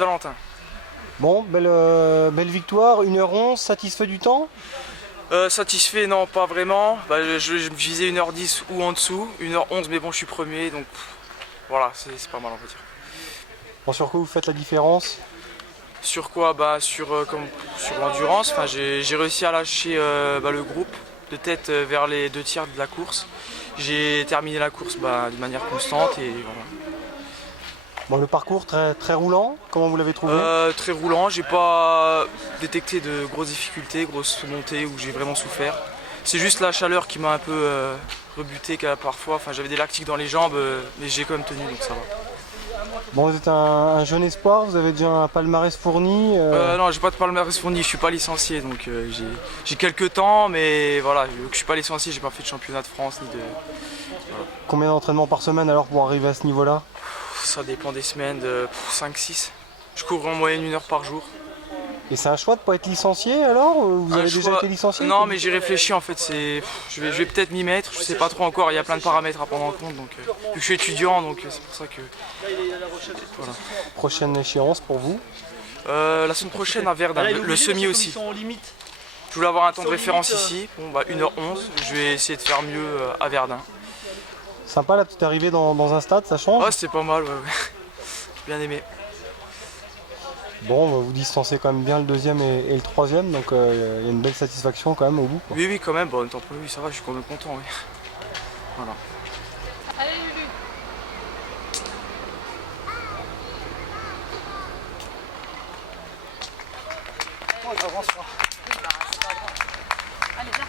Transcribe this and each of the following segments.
Valentin. Bon, belle victoire, 1h11, satisfait du temps? Satisfait, non, pas vraiment. Je visais 1h10 ou en dessous, 1h11, mais bon, je suis premier, donc voilà, c'est pas mal, on va dire. Bon, sur quoi vous faites la différence? Sur quoi? Sur l'endurance. Enfin, j'ai réussi à lâcher le groupe de tête vers les 2 tiers de la course. J'ai terminé la course de manière constante et voilà. Bon, le parcours très roulant, comment vous l'avez trouvé? Très roulant, j'ai pas détecté de grosses difficultés, grosses montées où j'ai vraiment souffert. C'est juste la chaleur qui m'a un peu rebuté parfois. Enfin, j'avais des lactiques dans les jambes, mais j'ai quand même tenu, donc ça va. Bon, vous êtes un jeune espoir, vous avez déjà un palmarès fourni? Non, j'ai pas de palmarès fourni, je suis pas licencié, donc j'ai quelques temps, mais voilà, vu que je suis pas licencié, j'ai pas fait de championnat de France ni de. Voilà. Combien d'entraînements par semaine alors pour arriver à ce niveau-là? Ça dépend des semaines, de 5-6. Je cours en moyenne 1 heure par jour. Et c'est un choix de ne pas être licencié alors? Vous avez déjà été licencié? Non, mais j'ai réfléchi en fait. Je vais peut-être m'y mettre. Je sais pas trop encore. Il y a plein de paramètres à prendre en compte. Donc, vu que je suis étudiant, donc c'est pour ça que. Voilà. Prochaine échéance pour vous? La semaine prochaine à Verdun, le semi aussi. Je voulais avoir un temps de référence ici. Bon, 1h11. Je vais essayer de faire mieux à Verdun. Sympa la petite arrivée dans un stade, ça change? Ouais, c'était pas mal. Ouais. J'ai bien aimé. Bon, vous distancez quand même bien le deuxième et le troisième, donc il y a une belle satisfaction quand même au bout, quoi. Oui, quand même, bon, tant pis, oui, ça va, je suis quand même content, oui. Voilà. Allez, Lulu. Oh, j'avance pas. Allez, viens.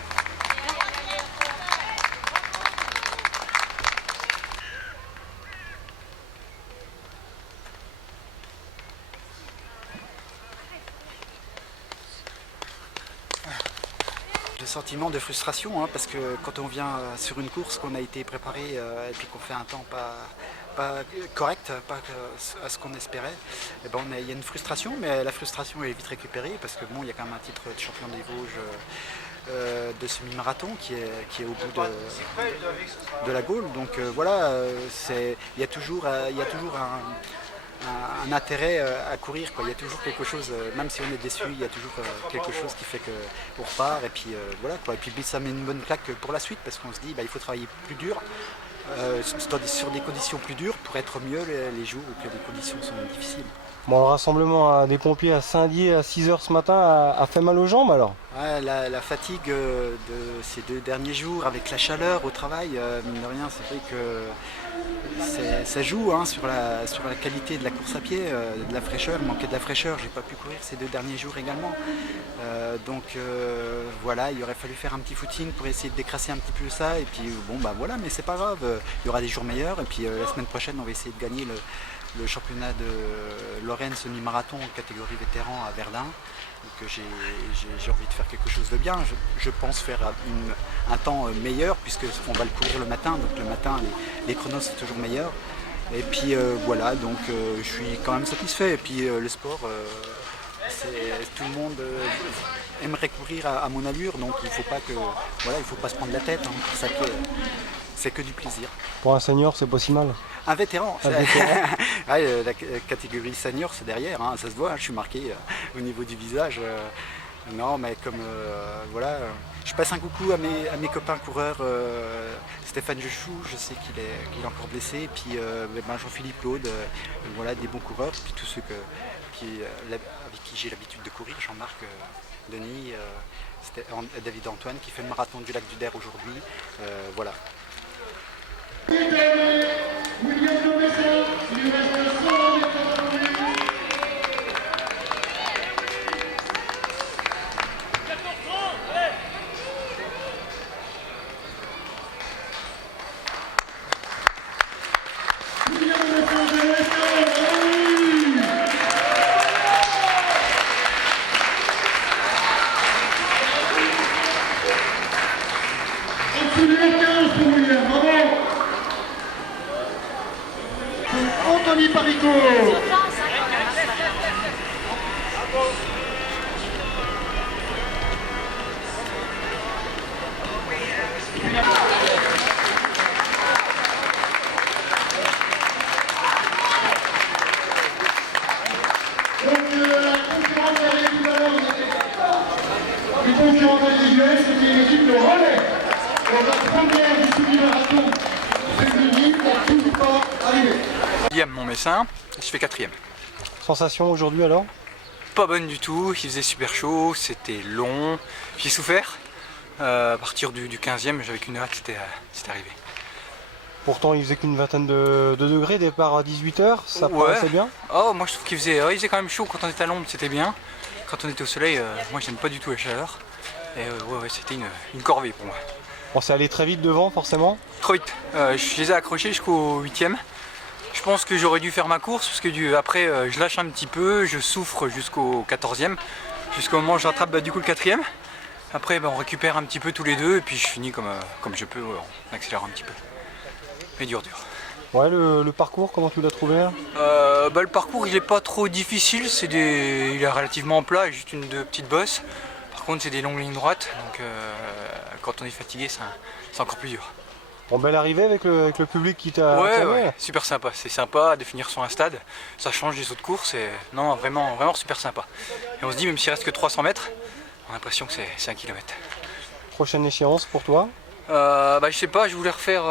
Le sentiment de frustration, hein, parce que quand on vient sur une course, qu'on a été préparé et puis qu'on fait un temps pas correct, pas à ce qu'on espérait, et ben il y a une frustration, mais la frustration est vite récupérée parce que bon, il y a quand même un titre de champion des Vosges de semi-marathon qui est au bout de la Gaule. Donc voilà, il y a toujours un intérêt à courir, quoi. Il y a toujours quelque chose, même si on est déçu, il y a toujours quelque chose qui fait qu'on repart et puis voilà, quoi. Et puis ça met une bonne claque pour la suite parce qu'on se dit il faut travailler plus dur sur des conditions plus dures pour être mieux les jours où les conditions sont difficiles. Bon, le rassemblement des pompiers à Saint-Dié à 6h ce matin a fait mal aux jambes alors? Ouais, la fatigue de ces 2 derniers jours avec la chaleur au travail, mine de rien, c'est vrai que ça joue hein, sur la qualité de la course à pied, de la fraîcheur, manquer de la fraîcheur, j'ai pas pu courir ces 2 derniers jours également. Donc voilà, il aurait fallu faire un petit footing pour essayer de décrasser un petit peu ça et puis bon voilà, mais c'est pas grave, il y aura des jours meilleurs et puis la semaine prochaine on va essayer de gagner le championnat de Lorraine semi-marathon en catégorie vétéran à Verdun. Donc j'ai envie de faire quelque chose de bien. Je pense faire un temps meilleur puisqu'on va le courir le matin. Donc le matin, les chronos sont toujours meilleurs. Et puis voilà, donc je suis quand même satisfait. Et puis le sport, tout le monde aimerait courir à mon allure. Donc il faut pas se prendre la tête. Hein, pour ça que c'est que du plaisir. Pour un senior, c'est pas si mal. Un vétéran. Ouais, la catégorie senior, c'est derrière, hein, ça se voit, hein, je suis marqué au niveau du visage. Non, mais comme voilà, je passe un coucou à mes copains coureurs. Stéphane Jechou, je sais qu'il est encore blessé, et puis Jean-Philippe Laude, voilà, des bons coureurs, puis tous ceux avec qui j'ai l'habitude de courir, Jean-Marc, Denis, David Antoine qui fait le marathon du lac du Der aujourd'hui. Voilà. La concurrence arrivée tout à l'heure, du concurrent individuel, c'était une équipe de relais. Donc la première du semi-marathon féminine n'a toujours pas arrivé. Guillaume, mon médecin, je fais 4e. Sensation aujourd'hui alors? Pas bonne du tout, il faisait super chaud, c'était long, j'ai souffert. À partir du 15e, j'avais qu'une hâte, c'était arrivé. Pourtant il faisait qu'une vingtaine de degrés, départ à 18h, ça paraissait bien? Oh, moi je trouve qu'il faisait quand même chaud quand on était à l'ombre, c'était bien. Quand on était au soleil, moi j'aime pas du tout la chaleur. Et ouais, c'était une corvée pour moi. On s'est allé très vite devant forcément? Trop vite, je les ai accrochés jusqu'au 8e. Je pense que j'aurais dû faire ma course parce que après je lâche un petit peu, je souffre jusqu'au 14e, jusqu'au moment où je rattrape du coup le 4e. Après on récupère un petit peu tous les deux et puis je finis comme je peux, on accélère un petit peu. Mais dur. Ouais, le parcours, comment tu l'as trouvé là? Le parcours il est pas trop difficile, il est relativement plat, il y a juste deux petites bosses. Par contre c'est des longues lignes droites, donc quand on est fatigué c'est encore plus dur. Bon, belle arrivée avec le public qui t'a acclamé. Ouais, super sympa, c'est sympa de finir sur un stade, ça change des autres courses, et non, vraiment super sympa. Et on se dit, même s'il reste que 300 mètres, on a l'impression que c'est 1 km. Prochaine échéance pour toi? Je sais pas, je voulais refaire,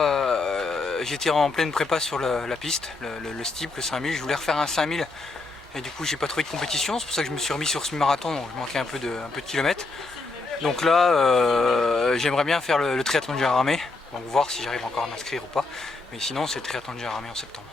j'étais en pleine prépa sur la piste, le steep, le 5000, je voulais refaire un 5000, et du coup j'ai pas trouvé de compétition, c'est pour ça que je me suis remis sur ce marathon, donc je manquais un peu de kilomètres. Donc là, j'aimerais bien faire le triathlon de Gérardmer, donc voir si j'arrive encore à m'inscrire ou pas. Mais sinon, c'est le triathlon de Gérardmer en septembre.